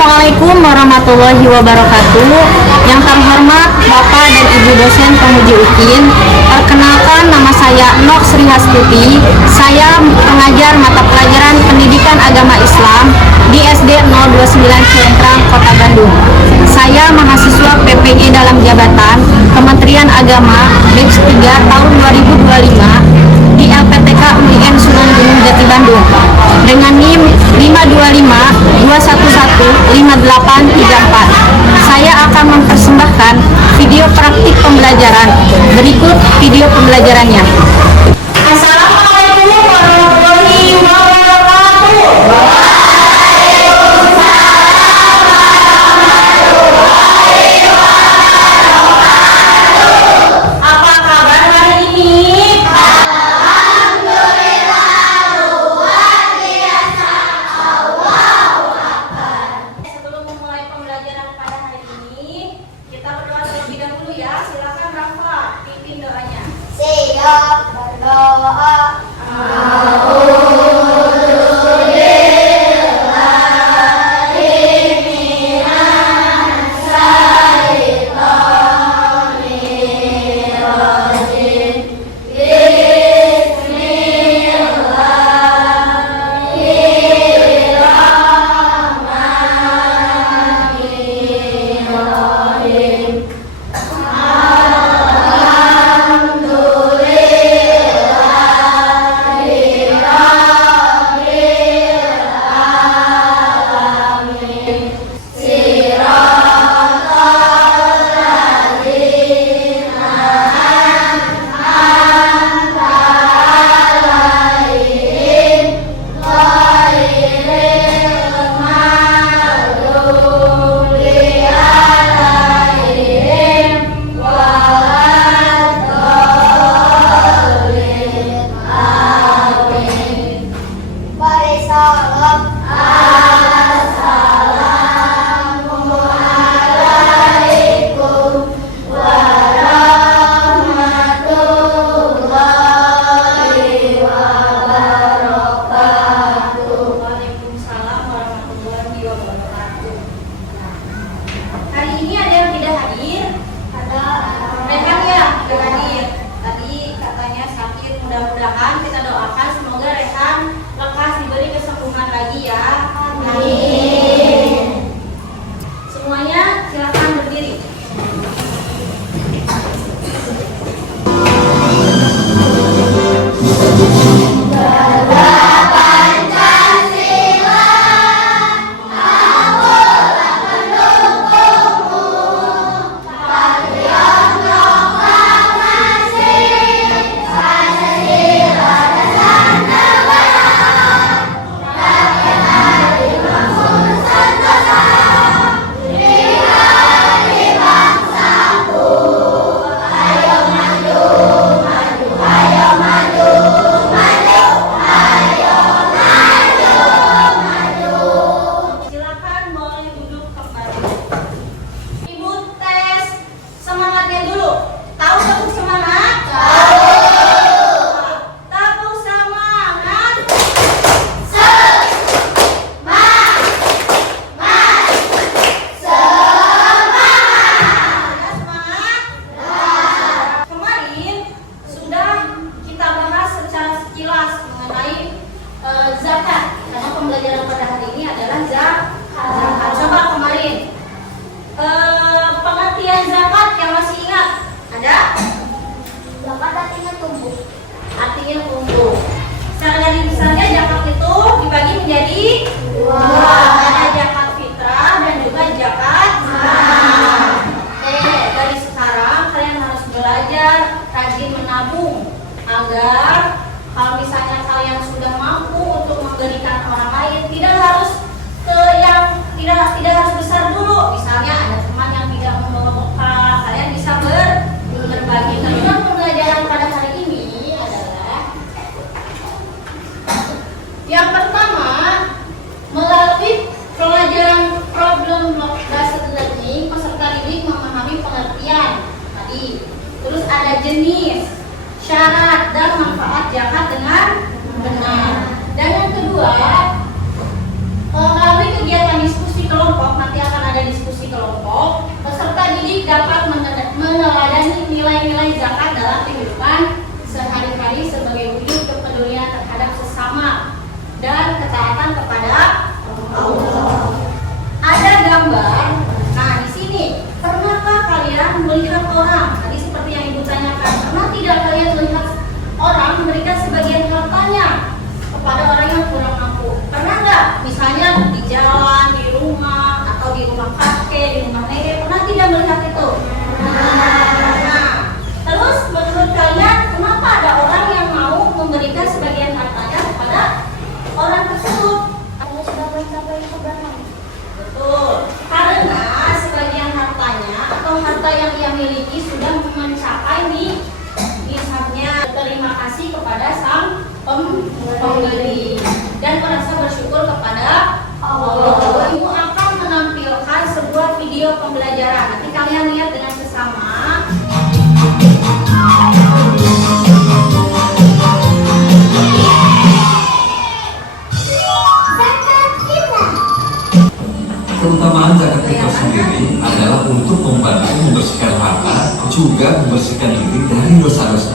Assalamualaikum warahmatullahi wabarakatuh. Yang terhormat Bapak dan Ibu dosen penguji UKIN, perkenalkan nama saya Nok Sri Hastuti. Saya pengajar mata pelajaran Pendidikan Agama Islam di SD 029 Cilentrang, Kota Bandung. Saya mahasiswa PPG dalam jabatan Kementerian Agama Batch 3 tahun 2025 di LPTK UIN Sunan Gunung Jati Bandung dengan NIM 52521158834. Saya akan mempersembahkan video praktik pembelajaran. Berikut video pembelajarannya. Assalamualaikum warahmatullahi wabarakatuh. Mudah-mudahan kita doakan semoga Rehan lekas diberi kesembuhan lagi ya. Amin. Semuanya silakan berdiri. Zakat, karena pembelajaran pada hari ini adalah zakat. Coba kemarin pengertian zakat yang masih ingat ada? Zakat artinya tumbuh. Artinya tumbuh. Secara garis besarnya zakat itu dibagi menjadi dua. Ada zakat fitrah dan juga zakat mal. Dari sekarang kalian harus belajar rajin menabung agar kalau misalnya kalian sudah mampu untuk memberikan orang lain, tidak harus tidak harus besar dulu. Misalnya ada teman yang tidak membawa bekal, kalian bisa berbagi. Tujuan pembelajaran pada hari ini adalah yang pertama, melalui pelajaran problem based learning, peserta didik memahami pengertian tadi. Terus ada jenis, syarat dan manfaat zakat dengan benar. Dan yang kedua, melalui kegiatan diskusi kelompok Betul. Karena sebagian hartanya atau harta yang ia miliki sudah mencapai nisabnya. Terima kasih kepada sang pemilik dan merasa bersyukur kepada Allah. Ibu akan menampilkan sebuah video pembelajaran. Nanti kalian lihat dengan sesama. Keutamaan zakat fitrah sendiri adalah untuk membantu membersihkan harta, juga membersihkan diri dari dosa-dosa.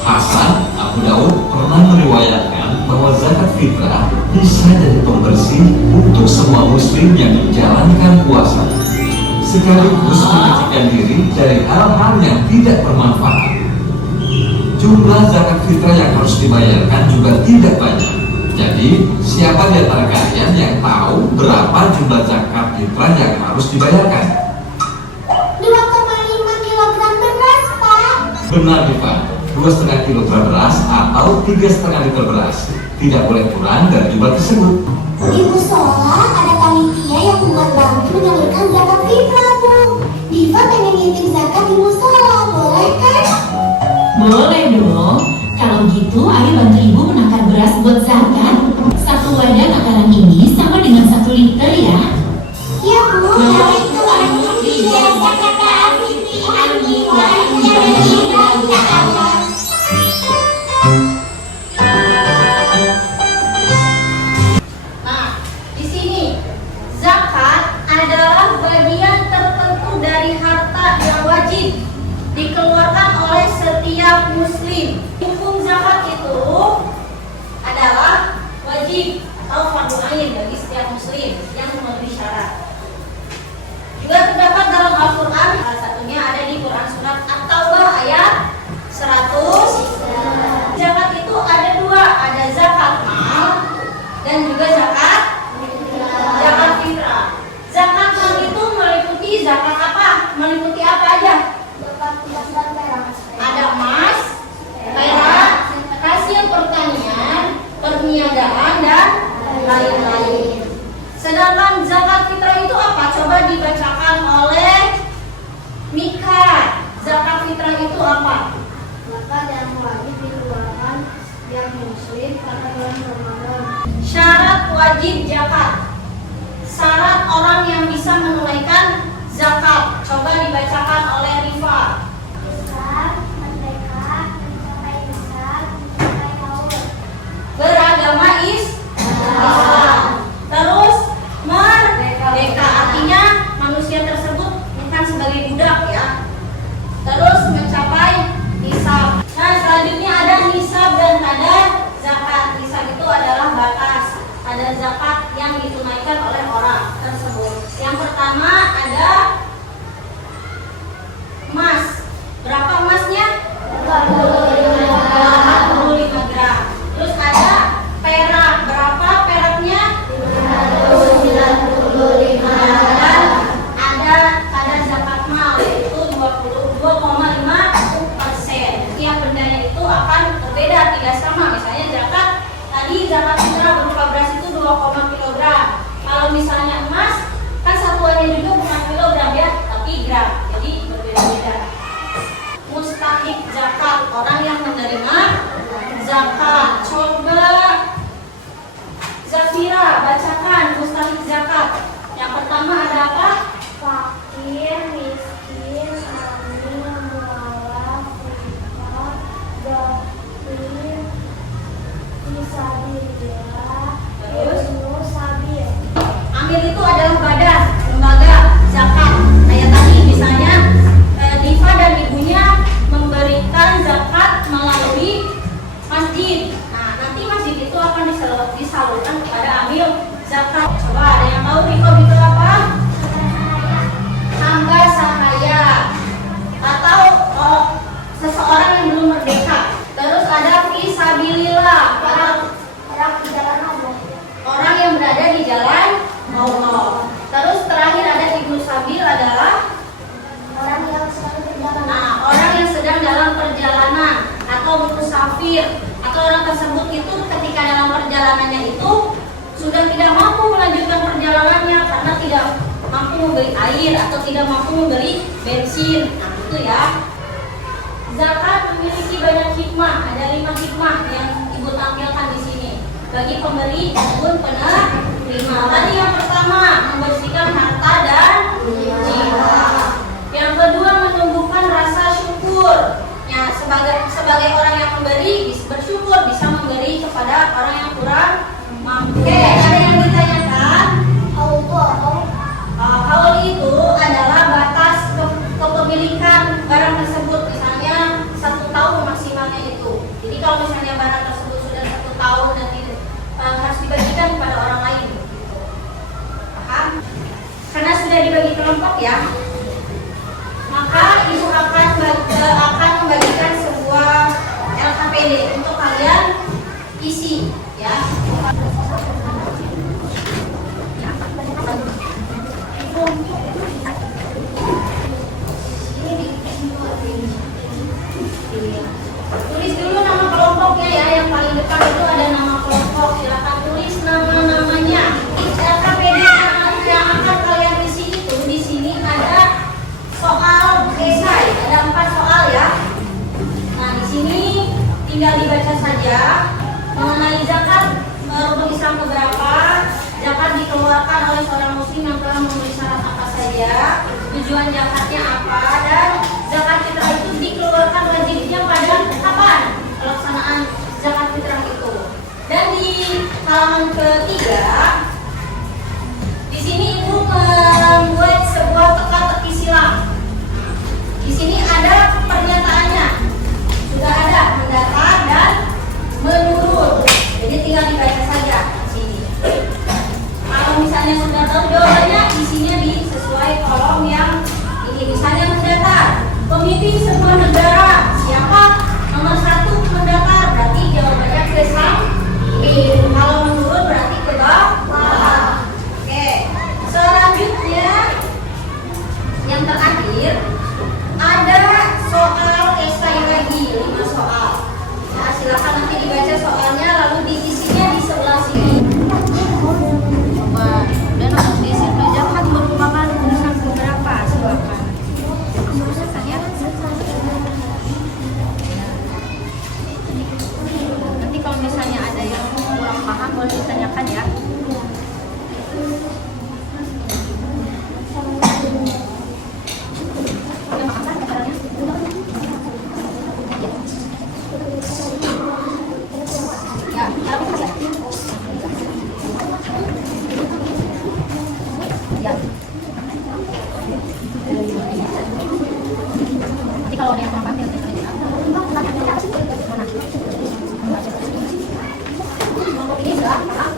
Hasan Abu Daud pernah meriwayatkan bahwa zakat fitrah bisa jadi pembersih untuk semua muslim yang menjalankan puasa, sekaligus menyucikan diri dari hal-hal yang tidak bermanfaat. Jumlah zakat fitrah yang harus dibayarkan juga tidak banyak. Jadi, siapa di antara kalian yang tahu berapa jumlah zakat fitrah yang harus dibayarkan? 2,5 kilogram beras, Pak. Benar, Diva. 2,5 kilogram beras atau 3,5 liter beras. Tidak boleh kurang dari jumlah tersebut. Di musola ada panitia yang membantu menyalurkan zakat fitrah, Bu. Diva pengen nitip zakat di musola, boleh kan? Boleh dong. Kalau gitu, ayo bantu ibu menakar beras buat zakat. 1 wadah takaran ini sama dengan 1 liter ya. Ya, Bu. Itu dia zakat Nah, di sini zakat adalah bagian tertentu dari harta yang wajib dikeluarkan oleh setiap muslim. Hukum zakat itu adalah wajib atau fardu ain bagi setiap muslim yang memenuhi syarat. Juga terdapat dalam Al-Quran, salah satunya ada di Quran surat At-Taubah ayat 100. Zakat itu ada 2, ada zakat mal dan juga zakat fitrah. Zakat mal itu meliputi zakat apa? Meliputi apa aja? Ada emas, perak, hasil pertanian, perniagaan dan lain-lain. Sedangkan zakat fitrah itu apa? Coba dibacakan oleh Mika. Zakat fitrah itu apa? zakat yang wajib dikeluarkan yang muslim pada bulan Ramadan. Syarat wajib zakat. Syarat orang yang bisa menunaikan zakat. Coba dibacakan oleh Rifa. Islam, merdeka, mencapai besar, mencapai haul. Beragama Islam. Terus merdeka, artinya manusia tersebut bukan sebagai budak ya. Terus mencapai nisab. Nah, selanjutnya ada nisab dan kadar zakat. Nisab itu adalah batas kadar zakat yang ditunaikan oleh orang tersebut. Yang pertama ada emas. Berapa emasnya? 85 gram. Terus ada perak. Berapa peraknya? 595. Dan ada kadar zakat mal yaitu 22,5%. Setiap bendanya itu akan berbeda, tidak sama. Misalnya zakat fitrah berupa beras itu 2, kilogram. Kalau misalnya emas kan satuannya juga bukan kilogram ya, tapi gram. Jadi berbeda-beda. Mustahik zakat, orang yang menerima zakat. Coba Zafira bacakan mustahik zakat. Yang pertama ada apa? Fakir, miskin, amin, mualaf, fuqara, dhafir, fisabilillah, ibnu sabil. Amil itu adalah badan, lembaga zakat. Kayak tadi misalnya Diva dan ibunya memberikan zakat melalui masjid. Nah, nanti masjid itu akan disalurkan kepada amil zakat. Coba ada yang tahu Diva itu apa? Hamba sahaya atau seseorang yang belum merdeka. Terus ada fisabilillah, Orang di jalan Allah. orang yang berada di jalan Allah. Terus terakhir ada ibnu sabil adalah Orang yang selalu berjalan. orang yang sedang dalam perjalanan atau musafir, atau orang tersebut itu ketika dalam perjalanannya itu sudah tidak mampu melanjutkan perjalanan membeli air atau tidak mampu membeli bensin. Nah, itu ya. Zakat memiliki banyak hikmah. Ada 5 hikmah yang Ibu tampilkan di sini. Bagi pemberi maupun penerima. Tadi yang pertama, membersihkan harta dan jiwa. Yang kedua, menumbuhkan rasa syukur. Ya, sebagai orang yang memberi, bersyukur bisa memberi kepada orang yang kurang mampu. Oke, ada yang ditanyakan? Haul itu adalah batas kepemilikan barang tersebut. Misalnya 1 tahun maksimalnya itu. Jadi kalau misalnya barang tersebut sudah 1 tahun dan harus dibagikan kepada orang lain. Paham? Karena sudah dibagi kelompok ya. Maka ibu akan membagikan sebuah LKPD untuk kalian isi ya. Tulis dulu nama kelompoknya ya, yang paling depan itu ada nama kelompok. Silakan tulis nama-namanya. LKPD yang akan kalian isi itu di sini ada soal esai, ada 4 soal ya. Nah, di sini tinggal dibaca saja mengenai zakat rukun Islam keberapa, zakat dikeluarkan oleh seorang muslim yang telah memenuhi syarat apa saja, tujuan zakatnya apa, dan zakat fitrah itu dikeluarkan wajibnya pada kapan pelaksanaan zakat fitrah itu. Dan di halaman ketiga di sini ibu membuat sebuah teka-teki silang. Di sini ada pernyataannya, sudah ada mendatar dan menurut. Jadi tinggal dibaca saja di sini. Kalau misalnya sudah tahu jawabannya, isinya sesuai kolom yang ini. Misalnya mendatar, pemimpin sebuah negara siapa? Nomor 1 mendatar, berarti jawabannya ke samping. Kalau menurut berarti ke bawah. Oke. Selanjutnya yang terakhir ada soal esai lagi 5 soal. Nah, silakan nanti dibaca soalnya lalu diisinya di sebelah sini. Coba dan untuk diisi zakat merupakan urusan keberapa? Silakan. Urusan ya. Nanti kalau misalnya ada yang kurang paham boleh ditanyakan ya. Nanti kalau ada yang kurang paham ini sudah paham?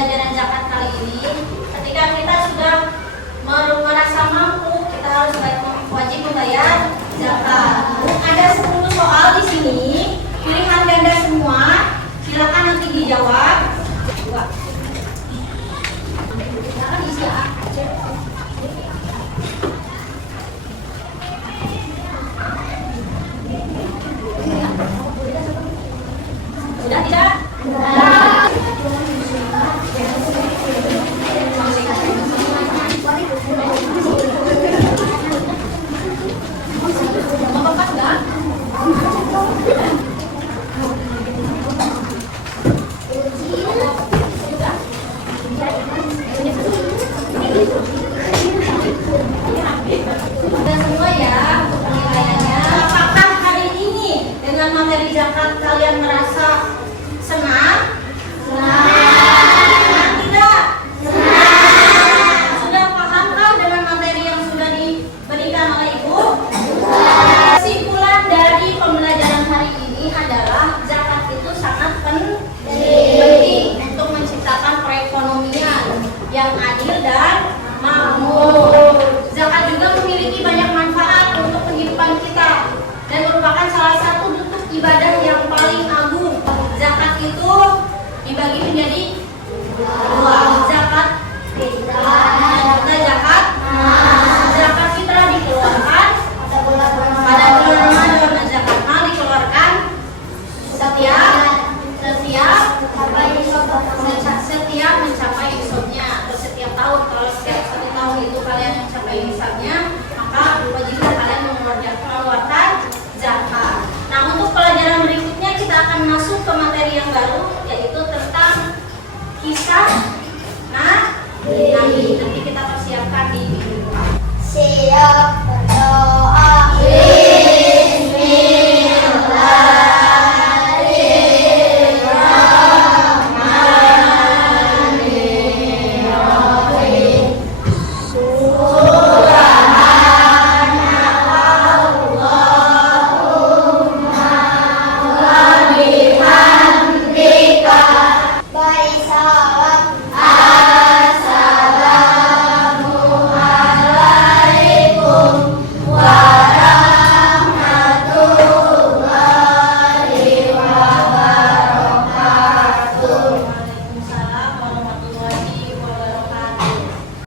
pembelajaran zakat kali ini, ketika kita sudah merasa mampu, kita harus wajib membayar zakat. Ada 10 soal di sini, pilihan ganda semua. Silakan nanti dijawab. Silakan isi A. Sudah tidak? Mau lepas nggak? Sudah semua ya penilaiannya. Apakah hari ini dengan materi zakat kalian merasa senang